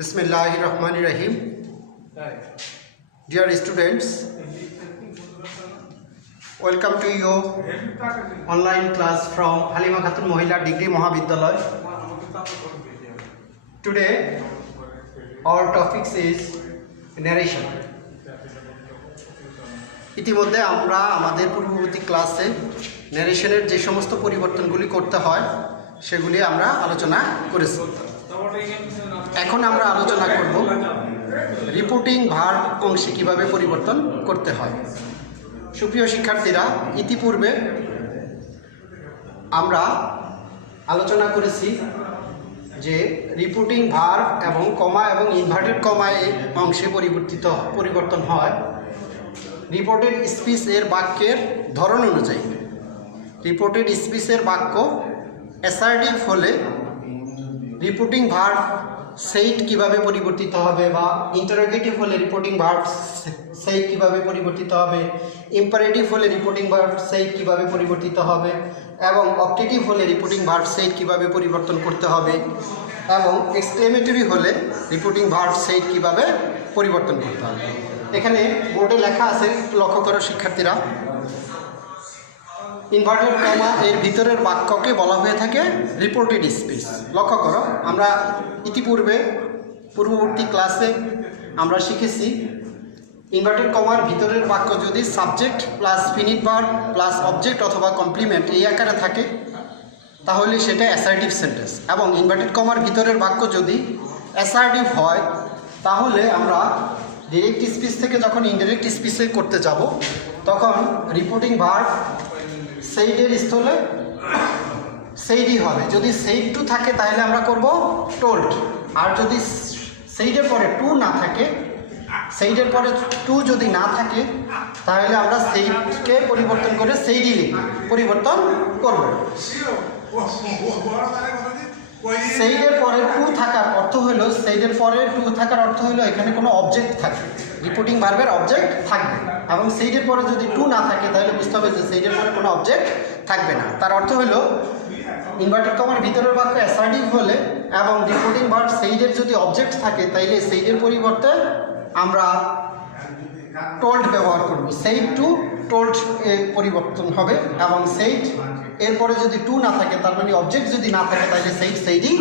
Bismillahirrahmanirrahim. Dear students, welcome to your online class from Halima Khatun Mohila Degree Mahavidyalaya. Today our topic is narration. ইতিমধ্যে আমরা আমাদের পূর্ববর্তী ক্লাসে ন্যারেশনের যে সমস্ত পরিবর্তনগুলি করতে হয় সেগুলি আমরা আলোচনা করেছি। এখন আমরা আলোচনা করব রিপোর্টিং ভার্ব অংশে কিভাবে পরিবর্তন করতে হয়। সুপ্রিয় শিক্ষার্থীরা, ইতিপূর্বে আমরা আলোচনা করেছি যে রিপোর্টিং ভার্ব এবং কমা এবং ইনভার্টেড কমা এই অংশে পরিবর্তন হয় রিপোর্টেড স্পিচ এর বাক্যের ধরন অনুযায়ী। রিপোর্টেড স্পিচের বাক্য অ্যাসার্টিভ হলে রিপোর্টিং ভার্ব সেইট কিভাবে পরিবর্তিত হবে, বা ইন্টারোগেটিভ হলে রিপোর্টিং ভার্ব সেইট কিভাবে পরিবর্তিত হবে, ইম্পারেটিভ হলে রিপোর্টিং ভার্ব সেইট কিভাবে পরিবর্তিত হবে, এবং অবজেক্টিভ হলে রিপোর্টিং ভার্ব সেইট কিভাবে পরিবর্তন করতে হবে, এবং এক্সক্লেমেটরি হলে রিপোর্টিং ভার্ব সেইট কিভাবে পরিবর্তন করতে হবে। এখানে বোর্ডে লেখা আছে, লক্ষ্য করো শিক্ষার্থীরা। ইনভার্টেড কমা এর ভিতরের বাক্যকে বলা হয়ে থাকে রিপোর্টেড স্পিচ। লক্ষ্য করো, আমরা পূর্ববর্তী ক্লাসে আমরা শিখেছি ইনভার্টেড কমার ভিতরের বাক্য যদি subject plus finite verb plus object অথবা কমপ্লিমেন্ট এই আকারে থাকে তাহলে সেটা অ্যাসার্টিভ সেন্টেন্স, এবং ইনভার্টেড কমার ভিতরের বাক্য যদি অ্যাসার্টিভ হয় তাহলে আমরা ডিরেক্ট স্পিচ থেকে যখন ইনডিরেক্ট স্পিচে করতে যাব তখন রিপোর্টিং ভার্ব সেইডের স্থলে সেইডই হবে। যদি সেইড টু থাকে তাহলে আমরা করব টোল্ড, আর যদি সেইডের পরে টু না থাকে, সেইডের পরে টু যদি না থাকে তাহলে আমরা সেইডকে পরিবর্তন করে সেইডই পরিবর্তন করব। সেইডের পরে টু থাকার অর্থ হলো এখানে কোনো অবজেক্ট থাকবে, রিপোর্টিং ভার্বের অবজেক্ট থাকবে, এবং সেইডের পরে যদি টু না থাকে তাহলে বুঝতে হবে যে সেইডের পরে কোনো অবজেক্ট থাকবে না। তার অর্থ হলো ইনভার্টেড কমার ভিতরের বাক্য অ্যাসার্টিভ হলে এবং রিপোর্টিং ভার্ব সেইডের যদি অবজেক্ট থাকে তাইলে সেইডের পরিবর্তে আমরা টোল্ড ব্যবহার করব। সেইড টু টোল্ড পরিবর্তন হবে, এবং সেইড এরপরে যদি টু না থাকে তার মানে অবজেক্ট যদি না থাকে তাহলে সেইডই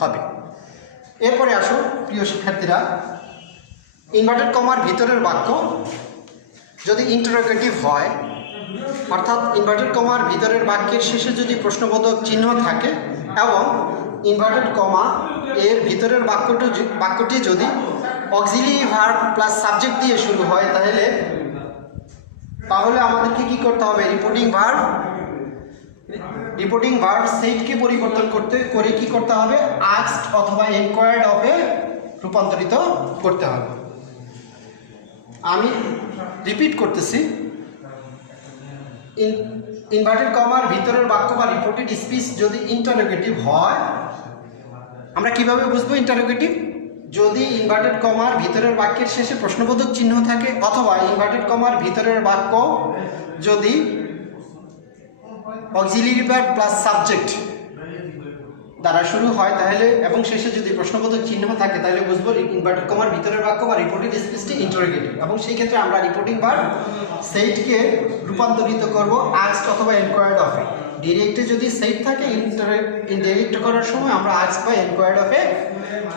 হবে। এরপরে আসো প্রিয় শিক্ষার্থীরা, ইনভার্টেড কমার ভিতরের বাক্য যদি ইন্টারোগেটিভ হয়, অর্থাৎ ইনভার্টেড কমার ভিতরের বাক্যের শেষে যদি প্রশ্নবোধক চিহ্ন থাকে এবং ইনভার্টেড কমা এর ভিতরের বাক্যটি যদি অক্সিলিয়ারি ভার্ব প্লাস সাবজেক্ট দিয়ে শুরু হয় তাহলে আমাদেরকে কি করতে হবে? রিপোর্টিং ভার্ব সেইটকে পরিবর্তন করে কি করতে হবে? আস্কড অথবা এনকোয়ার্ড অফে রূপান্তরিত করতে হবে। আমি রিপিট করতেছি, ইনভার্টেড কমার ভিতরের বাক্য বা রিপোর্টেড স্পিচ যদি ইন্টারোগেটিভ হয়, আমরা কিভাবে বুঝবো ইন্টারোগেটিভ? যদি ইনভার্টেড কমার ভিতরের বাক্যের শেষে প্রশ্নবোধক চিহ্ন থাকে, অথবা ইনভার্টেড কমার ভিতরের বাক্য যদি অক্সিলিয়ারি ভার্ব প্লাস সাবজেক্ট দ্বারা শুরু হয় তাহলে, এবং শেষে যদি প্রশ্নবোধক চিহ্ন থাকে তাহলে বুঝবো ইনভার্টেড কমার ভিতরের বাক্য বা রিপোর্টেড স্পিচটি ইন্টারোগেটিভ, এবং সেই ক্ষেত্রে আমরা রিপোর্টিং ভার্ব সেইটকে রূপান্তরিত করব আস্কড অথবা এনকোয়ার্ড অফে। ডিরেক্টে যদি সেইট থাকে, ইনডিরেক্ট করার সময় আমরা আস্কড বা এনকোয়ার্ড অফে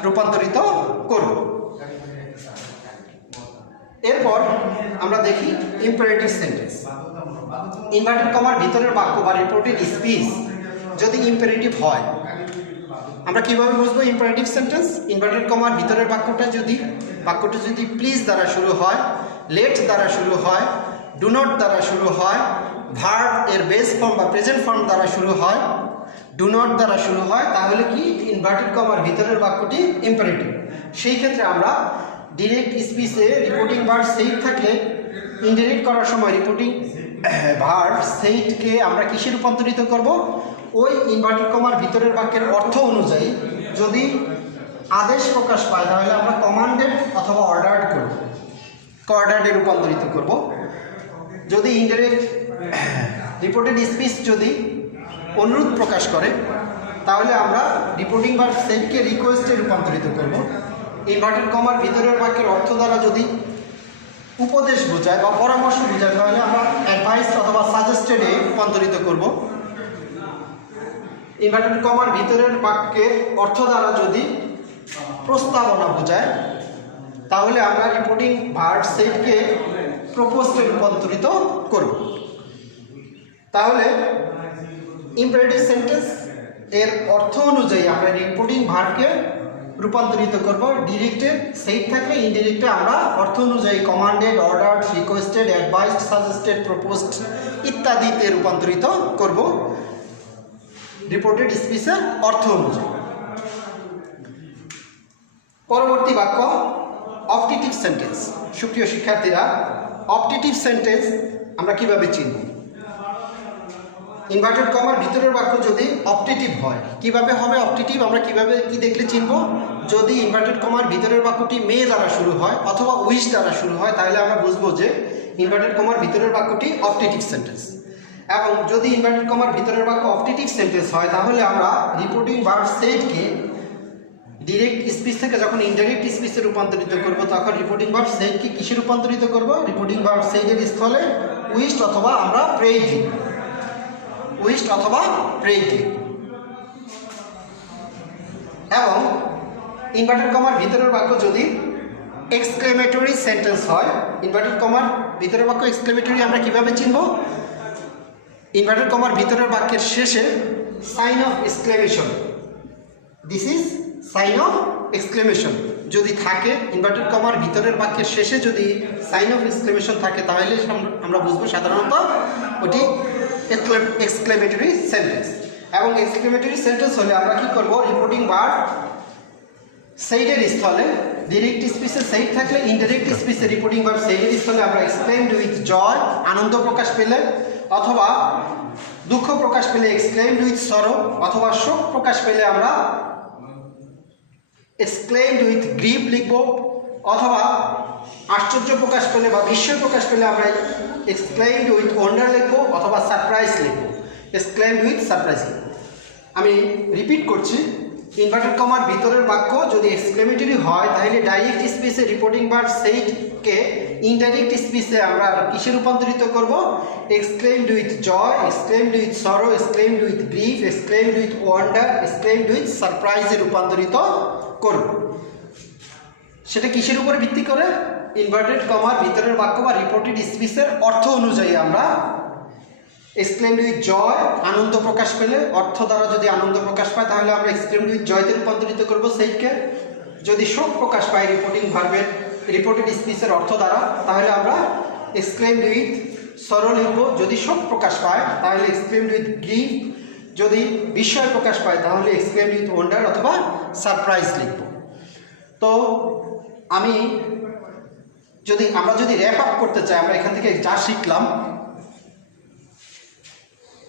রূপান্তরিত করব। এরপর আমরা দেখি ইম্পারেটিভ সেন্টেন্স। ইনভার্টেড কমার ভিতরের বাক্য বা রিপোর্টেড স্পিচ যদি ইম্পারেটিভ হয়, আমরা কিভাবে বুঝবো ইম্পারেটিভ সেন্টেন্স? ইনভার্টেড কমার ভিতরের বাক্যটি যদি প্লিজ দ্বারা শুরু হয়, লেট দ্বারা শুরু হয়, ডু নট দ্বারা শুরু হয়, ভার্ব এর বেস ফর্ম বা প্রেজেন্ট ফর্ম দ্বারা শুরু হয়, ডু নট দ্বারা শুরু হয়, তাহলে কি ইনভার্টেড কমার ভিতরের বাক্যটি ইম্পারেটিভ। সেই ক্ষেত্রে আমরা ডিরেক্ট স্পিচে রিপোর্টিং ভার্ব সেইট থাকলে ইনডিরেক্ট করার সময় রিপোর্টিং ভার্ব সেইটকে আমরা কিসে রূপান্তরিত করব? ওই ইনভার্টেড কমার ভিতরের বাক্যের অর্থ অনুযায়ী যদি আদেশ প্রকাশ পায় তাহলে আমরা কমান্ডেড অথবা অর্ডার্ড করব, অর্ডার্ডে রূপান্তরিত করব। যদি ইনডিরেক্ট রিপোর্টেড স্পিচ যদি অনুরোধ প্রকাশ করে তাহলে আমরা রিপোর্টিং ভার্ব সেইটকে রিকোয়েস্টে রূপান্তরিত করব। ইনভার্টেড কমার ভিতরের বাক্যের অর্থ দ্বারা যদি উপদেশ বোঝায় বা পরামর্শ বোঝায় তাহলে আমরা অ্যাডভাইস অথবা সাজেস্টেডে রূপান্তরিত করব। ইনভার্টেড কমার ভিতরের বাক্যের অর্থ দ্বারা যদি প্রস্তাবনা বোঝায় তাহলে আমরা রিপোর্টিং ভার্ব সেটকে প্রপোজডে রূপান্তরিত করব। তাহলে ইম্পারেটিভ সেন্টেন্স এর অর্থ অনুযায়ী আমরা রিপোর্টিং ভার্বকে রূপান্তরিত করব। ডিরেক্টে সেইট থাকলে ইনডিরেক্টে আমরা অর্থ অনুযায়ী commanded, ordered, requested, advised, suggested, proposed ইত্যাদিতে রূপান্তরিত করব রিপোর্টেড স্পিচের অর্থ অনুযায়ী। পরবর্তী বাক্য অপটেটিভ সেন্টেন্স। সুপ্রিয় শিক্ষার্থীরা, অপটেটিভ সেন্টেন্স আমরা কিভাবে চিনব? ইনভার্টেড কমার ভিতরের বাক্য যদি অপটেটিভ হয়, কিভাবে হবে অপটেটিভ? আমরা কিভাবে কি দেখলে চিনব? যদি ইনভার্টেড কমার ভিতরের বাক্যটি মে দ্বারা শুরু হয় অথবা উইশ দ্বারা শুরু হয় তাহলে আমরা বুঝবো যে ইনভার্টেড কমার ভিতরের বাক্যটি অপটেটিভ সেন্টেন্স। এবং যদি ইনভার্টেড কমার ভিতরের বাক্য অপটেটিভ সেন্টেন্স হয় তাহলে আমরা রিপোর্টিং ভার্ব সেটকে ডিরেক্ট স্পিচ থেকে যখন ইনডাইরেক্ট স্পিচে রূপান্তরিত করব তখন রিপোর্টিং ভার্ব সেটকে কিসে রূপান্তরিত করব? রিপোর্টিং ভার্ব সেটের স্থলে উইশড অথবা আমরা প্রেইড লিখব। উইশড অথবা প্রেইড লিখব। এবং ইনভার্টেড কমার ভিতরের বাক্য যদি এক্সক্লেমেটরি সেন্টেন্স হয়, ইনভার্টেড কমার ভিতরের বাক্য এক্সক্লেমেটরি আমরা কিভাবে চিনব? ইনভার্টেড কমার ভিতরের বাক্যের শেষে sign of exclamation, this is sign of exclamation যদি থাকে, ইনভার্টেড কমার ভিতরের বাক্যের শেষে যদি সাইন অফ এক্সক্লেমেশন থাকে তাহলে আমরা বুঝবো সাধারণত ওটি এক্সক্লেমেটরি সেন্টেন্স। এবং এক্সক্লেমেটরি সেন্টেন্স হলে আমরা কি করব? রিপোর্টিং ভার্ব সেইডের স্থলে ডিরেক্ট স্পিচে সেইড থাকলে ইনডাইরেক্ট স্পিচে রিপোর্টিং ভার্ব সেইডের স্থলে আমরা এক্সক্লেমড উইথ জয়, আনন্দ প্রকাশ পেলে, অথবা দুঃখ প্রকাশ পেলে এক্সক্লেমড উইথ সরো, অথবা শোক প্রকাশ পেলে আমরা এক্সক্লেমড উইথ গ্রিভ লিখব, অথবা আশ্চর্য প্রকাশ পেলে বা বিস্ময় প্রকাশ পেলে আমরা এক্সক্লেমড উইথ ওয়ান্ডার লিখব, অথবা সারপ্রাইজ লিখব, এক্সক্লেমড উইথ সারপ্রাইজ লিখব। আমি রিপিট করছি, ইনভার্টেড কমার ভিতরের বাক্য যদি এক্সক্লেমেটরি হয় তাহলে ডাইরেক্ট স্পিচে রিপোর্টিং ভার্ব সেইডকে ইনডাইরেক্ট স্পিচে আমরা কিসে রূপান্তরিত করব? Exclaimed with joy, exclaimed with sorrow, exclaimed with grief, exclaimed with wonder, exclaimed with সারপ্রাইজে রূপান্তরিত করব। সেটা কিসের উপরে ভিত্তি করে? ইনভার্টেড কমার ভিতরের বাক্য বা রিপোর্টেড স্পিচের অর্থ অনুযায়ী আমরা এক্সক্লেমড উইথ জয়, আনন্দ প্রকাশ পেলে, অর্থ দ্বারা যদি আনন্দ প্রকাশ পায় তাহলে আমরা এক্সক্লেমড উইথ জয়তে রূপান্তরিত করব সেইকে। যদি শোক প্রকাশ পায় রিপোর্টিং ভার্বের রিপোর্টেড স্পিচের অর্থ দ্বারা তাহলে আমরা এক্সক্লেমড উইথ সরো লিখব। যদি শোক প্রকাশ পায় তাহলে এক্সক্লেমড উইথ গ্রিফ, যদি বিস্ময় প্রকাশ পায় তাহলে এক্সক্লেমড উইথ ওয়ান্ডার অথবা সারপ্রাইজ লিখব। তো আমরা যদি র্যাপ আপ করতে চাই, আমরা এখান থেকে যা শিখলাম,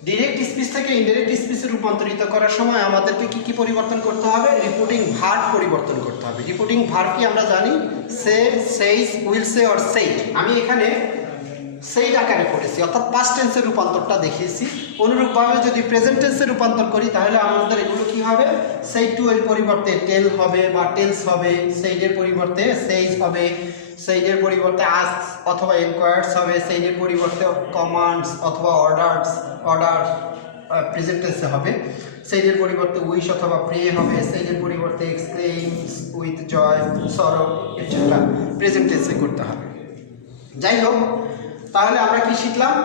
ডিরেক্ট স্পিচ থেকে ইনডাইরেক্ট স্পিচে রূপান্তরিত করার সময় আমাদেরকে কি কি পরিবর্তন করতে হবে? রিপোর্টিং ভার্ব পরিবর্তন করতে হবে। রিপোর্টিং ভার্ব কি আমরা জানি? Say, says, will say or said. আমি এখানে সেইড আকারে করেছি, অর্থাৎ পাস্ট টেন্সের রূপান্তরটা দেখিয়েছি। অনুরূপভাবে যদি প্রেজেন্ট টেন্সে রূপান্তর করি তাহলে আমাদের এগুলো কি হবে? সেইড টু এর পরিবর্তে টেল হবে বা টেলস হবে, সেইডের পরিবর্তে সেইজ হবে, সেইডের পরিবর্তে আস্কস অথবা এনকোয়ার্স হবে, সেইডের পরিবর্তে কমান্ডস অথবা অর্ডার প্রেজেন্ট টেন্সে হবে, সেইডের পরিবর্তে উইশ অথবা প্রে হবে, সেইডের পরিবর্তে এক্সক্লেমস উইথ জয়, সরো এটসেট্রা প্রেজেন্ট টেন্সে করতে হবে। যাই হোক, তাহলে আমরা কি শিখলাম?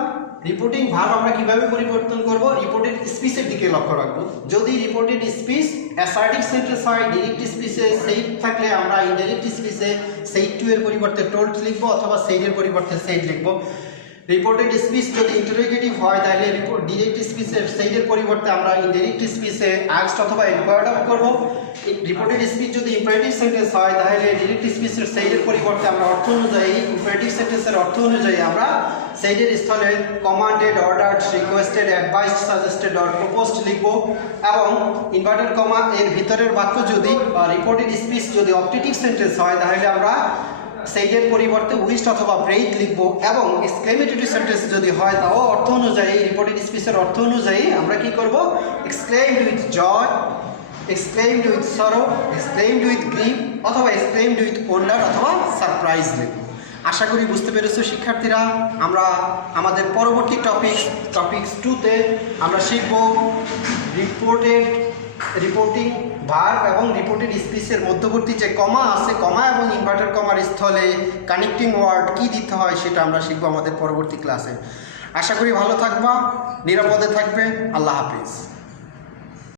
রিপোর্টিং ভার্ব আমরা কিভাবে পরিবর্তন করব? রিপোর্টেড স্পিচের দিকে লক্ষ্য রাখবো। যদি রিপোর্টেড স্পিচ অ্যাসার্টিভ সেন্টেন্স হয়, ডিরেক্ট স্পিচে সেইড থাকলে আমরা ইনডাইরেক্ট স্পিচে সেইড টু এর পরিবর্তে টোল্ড লিখব অথবা সেইডের পরিবর্তে সেইড লিখব। রিপোর্টেড স্পিচ যদি ইন্টারোগেটিভ হয় তাহলে ডিরেক্ট স্পিচের সেইডের পরিবর্তে আমরা ইনডাইরেক্ট স্পিচে আস্কড অথবা এনকোয়ার্ড করব। রিপোর্টেড স্পিচ যদি ইম্পারেটিভ সেন্টেন্স হয় তাহলে ডিরেক্ট স্পিচের সেইডের পরিবর্তে আমরা অর্থ অনুযায়ী ইম্পারেটিভ সেন্টেন্সের অর্থ অনুযায়ী আমরা সেইডের স্থলে commanded, ordered, requested, advised, suggested or proposed লিখব। এবং ইনভার্টেড কমা এর ভিতরের বাক্য যদি রিপোর্টেড স্পিচ যদি অপটেটিভ সেন্টেন্স হয় তাহলে আমরা সেইডের পরিবর্তে উইশড অথবা প্রেইড লিখব। এবং এক্সক্লেমেটরি সেন্টেন্স যদি হয় তাও অর্থ অনুযায়ী রিপোর্টেড স্পিচের অর্থ অনুযায়ী আমরা কি করব? Exclaimed with joy, exclaimed with sorrow, exclaimed with grief, অথবা এক্সক্লেইমড উইথ ওয়ান্ডার অথবা সারপ্রাইজ লিখব। আশা করি বুঝতে পেরেছো শিক্ষার্থীরা। আমরা আমাদের পরবর্তী টপিক্স 2-তে আমরা শিখব রিপোর্টিং ভার্ব এবং রিপোর্টেড স্পিচের মধ্যবর্তী যে কমা আছে, কমা এবং ইনভার্টেড কমার স্থলে কানেক্টিং ওয়ার্ড কী দিতে হয় সেটা আমরা শিখব আমাদের পরবর্তী ক্লাসে। আশা করি ভালো থাকবা, নিরাপদে থাকবে। আল্লাহ হাফিজ।